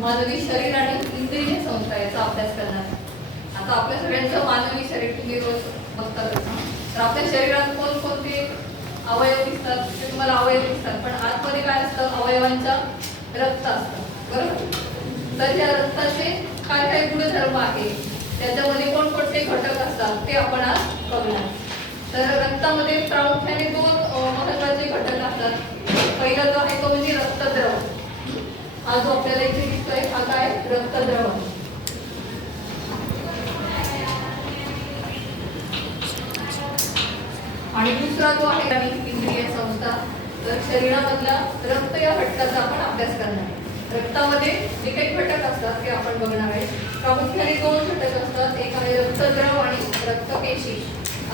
मानवी शरीर आणि इंद्रिय संस्था याचा अभ्यास करणार. आता आपल्या सगळ्यांचं मानवी शरीर तुम्ही रोज बघतात, तर आपल्या शरीरात कोणकोणते अवयव दिसतात ते तुम्हाला अवयव दिसतात, पण आतमध्ये काय असतं? अवयवांचा रक्त असतं, बरोबर? तर या रक्ताचे काय काय गुणधर्म आहे, त्याच्यामध्ये कोणकोणते घटक असतात ते आपण आज बघणार. तर रक्तामध्ये प्रामुख्याने दोन महत्त्वाचे घटक असतात. पहिला जो आहे तो म्हणजे रक्तद्रव. हा जो आपल्याला इथे दिसतोय हा काय? रक्तद्रव. आणि दुसरा जो आहे इंद्रिय संस्था. तर शरीरामधला रक्त या घटकाचा आपण अभ्यास करणार. रक्तामध्ये जे काही घटक असतात ते आपण बघणार आहे. प्रामुख्याने दोन घटक असतात, एक आहे रक्तद्रव आणि रक्तपेशी.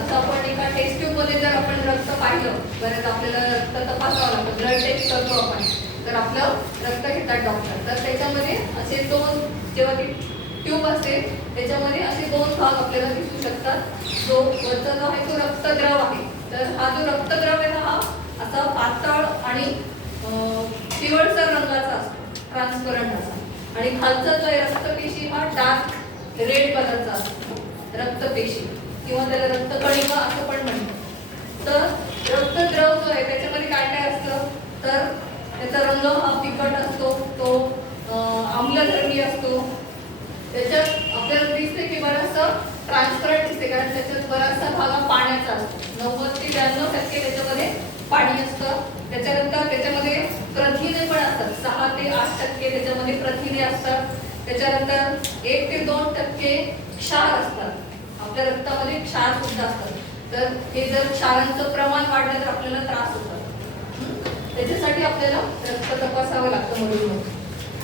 असं आपण एका टेस्ट ट्यूब मध्ये जर आपण रक्त पाहिलं, बरेच आपल्याला रक्त तपासावं लागतं, ब्लड टेस्ट करतो आपण, तर आपलं रक्त घेतात डॉक्टर. तर त्याच्यामध्ये असे दोन, जेव्हा ती ट्यूब असते त्याच्यामध्ये असे दोन भाग आपल्याला दिसू शकतात. जो वरचा जो आहे तो रक्तद्रव आहे. तर हा जो रक्तद्रव आहे हा असा पातळ आणि पिवळसर रंगाचा असतो, ट्रान्सपरंट असा. आणि खालचा जो आहे रक्तपेशी हा डार्क रेड कलरचा असतो, रक्तपेशी किंवा त्याला रक्तकणिका असं पण म्हणतात. तर रक्तद्रव जो आहे त्याच्यामध्ये काय काय असतं? तर त्याचा रंग हा फिकट असतो, तो आम्लधर्मी असतो. त्याच्यात आपल्याला दिसते की बराचसा ट्रान्सपरंट दिसते, कारण त्याच्यात बराचसा भाग हा पाण्याचा असतो. 90 ते 92% त्याच्यामध्ये पाणी असतं. त्याच्यानंतर त्याच्यामध्ये प्रथिने पण असतात, 6 ते 8% त्याच्यामध्ये प्रथिने असतात. त्याच्यानंतर 1 ते 2% क्षार असतात. आपल्या रक्तामध्ये क्षार सुद्धा असतात. तर हे जर क्षारांचं प्रमाण वाढलं तर आपल्याला त्रास होतो. त्याच्यासाठी आपल्याला रक्त तपासावं लागतं म्हणून.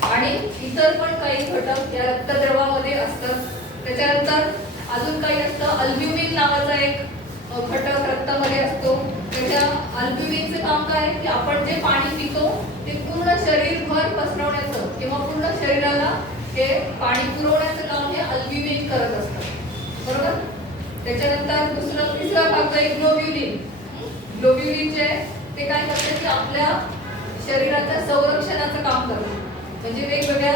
आणि इतर पण काही घटक या रक्तद्रवामध्ये असतात. त्याच्यानंतर अजून काही असतं, अल्ब्युमिन नावाचा एक घटक रक्तामध्ये असतो. त्याच्या अल्ब्युमिनचं काम काय आहे की आपण जे पाणी पितो ते पूर्ण शरीरभर पसरवण्याचं किंवा पूर्ण शरीराला हे पाणी पुरवण्याचं काम हे अल्ब्युमिन करत असतं, बरोबर? त्याच्यानंतर तिसरा भाग आहे ग्लोब्युलिन. ग्लोब्युलिन जे आहे ते काय करते की आपल्या शरीराच्या संरक्षणाचं काम करते, म्हणजे वेगवेगळ्या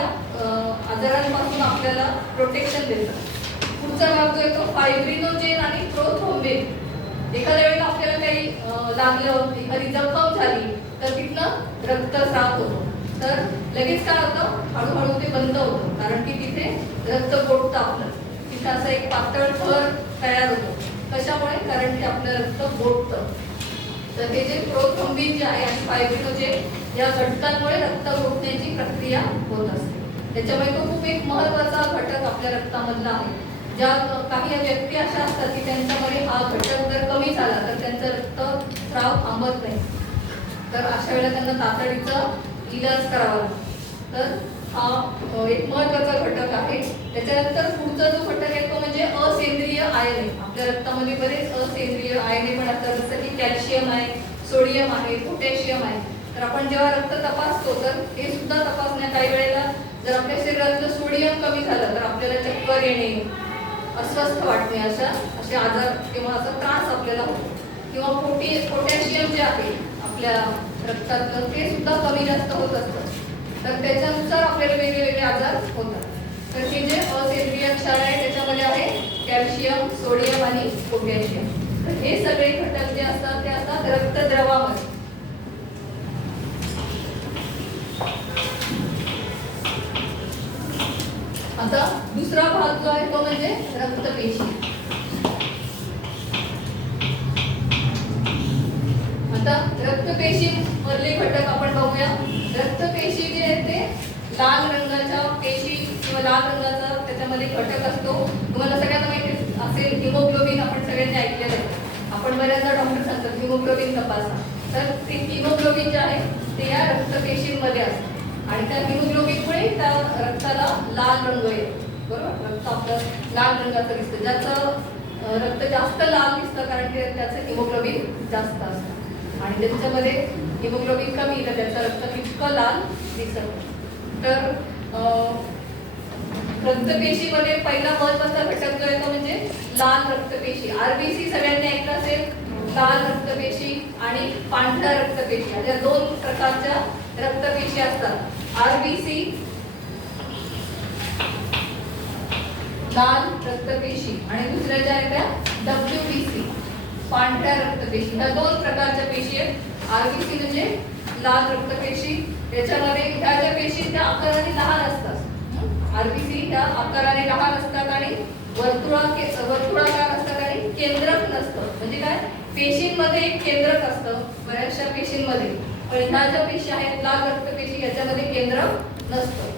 आजारांपासून आपल्याला प्रोटेक्शन देतात. पुढचा भाग जो आहे तो फायब्रिनोजेन आणि प्रोथ्रोम्बिन. एखाद्या वेळेला आपल्याला काही लागलं, एखादी जखम झाली तर तिथनं रक्तस्राव होतो. तर लगेच काय होतं? हळूहळू ते बंद होतं, कारण की तिथे रक्त गोठतं आपलं. तिथे असं एक पातळ थर तयार होतो. कशामुळे? कारण की आपलं रक्त गोठतं. तर हे जे प्रोथ्रोम्बिन जे आहे आणि फायब्रिनोजेन या घटकांमुळे रक्त गोठण्याची प्रक्रिया होत असते. त्याच्यामुळे तो खूप एक महत्त्वाचा घटक आपल्या रक्तामधला आहे. ज्या काही व्यक्ती अशा असतात की त्यांच्यामध्ये हा घटक जर कमी झाला तर त्यांचं रक्तस्राव थांबत नाही. तर अशा वेळेला त्यांना तातडीचा इलाज करावा लागतो. तर हा एक महत्त्वाचा घटक आहे. त्याच्यानंतर पुढचा जो घटक आहे तो म्हणजे असेंद्रिय आयने. आपल्या रक्तामध्ये बरेच असेंद्रिय आयने पण असतात, जसं की कॅल्शियम आहे, सोडियम आहे, पोटॅशियम आहे. तर आपण जेव्हा रक्त तपासतो तर हे सुद्धा तपासण्या काही वेळेला जर आपल्या शरीरातलं सोडियम कमी झालं तर आपल्याला चक्कर येणे, अस्वस्थ वाटणे, असे आजार किंवा असा त्रास आपल्याला होतो. किंवा पोटॅशियम जे आहे आपल्या रक्तातलं ते सुद्धा कमी जास्त होत असतं. तर त्याच्यानुसार आपल्याला वेगवेगळे आजार होतात. तर हे जे असेंद्रिय क्षार आहे त्याच्यामध्ये आहे कॅल्शियम, सोडियम आणि पोटॅशियम. तर हे सगळे घटक जे असतात ते असतात रक्तद्रवामध्ये. आता दुसरा दुसरा भाग जो आहे तो म्हणजे रक्तपेशी. आता रक्तपेशी मधले घटक आपण बघूया. रक्तपेशी जे आहेत ते लाल रंगाच्या पेशी किंवा लाल रंगाचा त्याच्यामध्ये घटक असतो. तुम्हाला सगळ्यांना माहिती असेल हिमोग्लोबिन आपण सगळ्यांनी ऐकलेलं आहे. आपण बऱ्याचदा डॉक्टर सांगतात हिमोग्लोबिन तपासा. तर ते हिमोग्लोबिन जे आहे ते या रक्तपेशींमध्ये असतं आणि त्या हिमोग्लोबिनमुळे त्या रक्ताला लाल रंग येतो. बरोबर, रक्त आपलं लाल रंगाचं दिसतं. ज्याचं रक्त जास्त लाल दिसतं कारण की त्याचं हिमोग्लोबिन जास्त असतं आणि ज्यांच्यामध्ये हिमोग्लोबिन कमी तर त्याचं रक्त इतकं लाल दिसत. तर रक्तपेशीमध्ये पहिला महत्त्वाचा घटक जो आहे तो म्हणजे लाल रक्तपेशी. आरबीसी सगळ्यांनी ऐकलं असेल. लाल रक्तपेशी आणि पांढऱ्या रक्तपेशी अशा दोन प्रकारच्या रक्तपेशी असतात. आरबीसी लाल रक्तपेशी आणि दुसऱ्या ज्या आहेत त्या डब्ल्यूबीसी पांढऱ्या रक्तपेशी. ह्या दोन प्रकारच्या पेशी आहेत. आरबीसी म्हणजे लाल रक्तपेशी. त्याच्यामध्ये ह्या ज्या पेशी त्या आकाराने लहान असतात. आरबीसी ह्या आकाराने लहान असतात आणि वर्तुळाकार असतात आणि केंद्रक नसतं. म्हणजे काय, पेशींमध्ये एक केंद्रक असतं बऱ्याचशा पेशींमध्ये, पण ह्या ज्या पेशी आहेत लाल रक्तपेशी याच्यामध्ये केंद्रक नसतं.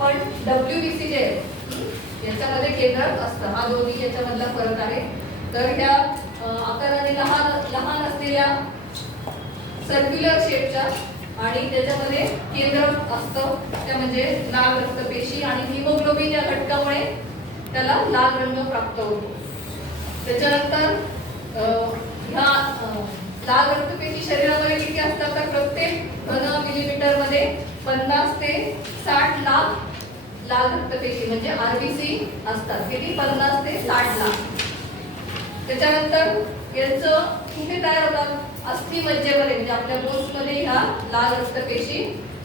पण डब्ल्यूबीसी जे आहे याच्यामध्ये केंद्रक असतं. हा दोन्ही याच्यामधला फरक आहे. तर ह्या आकाराने लहान असलेल्या सर्क्युलर शेपच्या आणि त्याच्यामध्ये केंद्रक असतं त्या म्हणजे लाल रक्तपेशी आणि हिमोग्लोबिन या घटकामुळे त्याला लाल रंग प्राप्त होतो. त्याच्यानंतर ह्या लाल रक्तपेशी शरीरामध्ये किती असतात तर प्रत्येक घन मिलीमीटर मध्ये 50 ते 60 लाख लाल रक्तपेशी म्हणजे आरबीसी असतात. किती, 50 ते 60 लाख. त्याच्यानंतर यांचं कुठे तयार होतात, अस्थि मज्जेमध्ये म्हणजे आपल्या बोन्स मध्ये ह्या लाल रक्तपेशी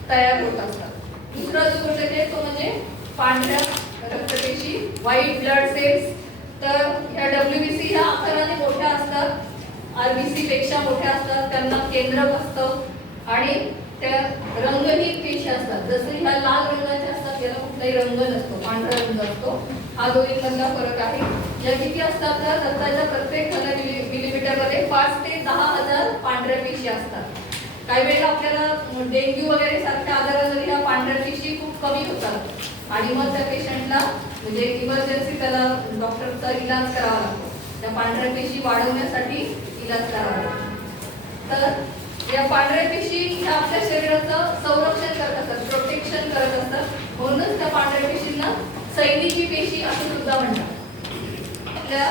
तयार होत असतात. दुसरा जो घटक आहे तो म्हणजे पांढऱ्या रक्तपेशी व्हाईट ब्लड सेल्स. तर ह्या डब्ल्यूबीसी ह्या आकाराने मोठ्या असतात, आरबीसी पेक्षा मोठ्या असतात. त्यांना केंद्रक असतं आणि त्या रंगहीन पेशी असतात. जसं ह्या लाल रंगाच्या असतात याला कुठलाही रंग नसतो, पांढरा रंग असतो. हा दोन्हीमधला फरक आहे. या किती असतात तर रक्ताच्या प्रत्येक घन मिलीमीटर मध्ये 5 ते 10,000 पांढऱ्या पेशी असतात. काही वेळेला आपल्याला डेंग्यू वगैरे सारख्या आजारांमध्ये ह्या पांढऱ्या पेशी खूप कमी होतात आणि मग त्या पेशंटला म्हणजे इमर्जन्सी त्याला डॉक्टरचा इलाज करावा लागतो. त्या पांढऱ्या पेशी वाढवण्यासाठी इलाज करावा लागतो. तर या पांढऱ्या पेशी ह्या आपल्या शरीराचं संरक्षण करत असतात, प्रोटेक्शन करत असतात. म्हणूनच त्या पांढऱ्या पेशींना सैनिकी पेशी असं सुद्धा म्हणतात. आपल्या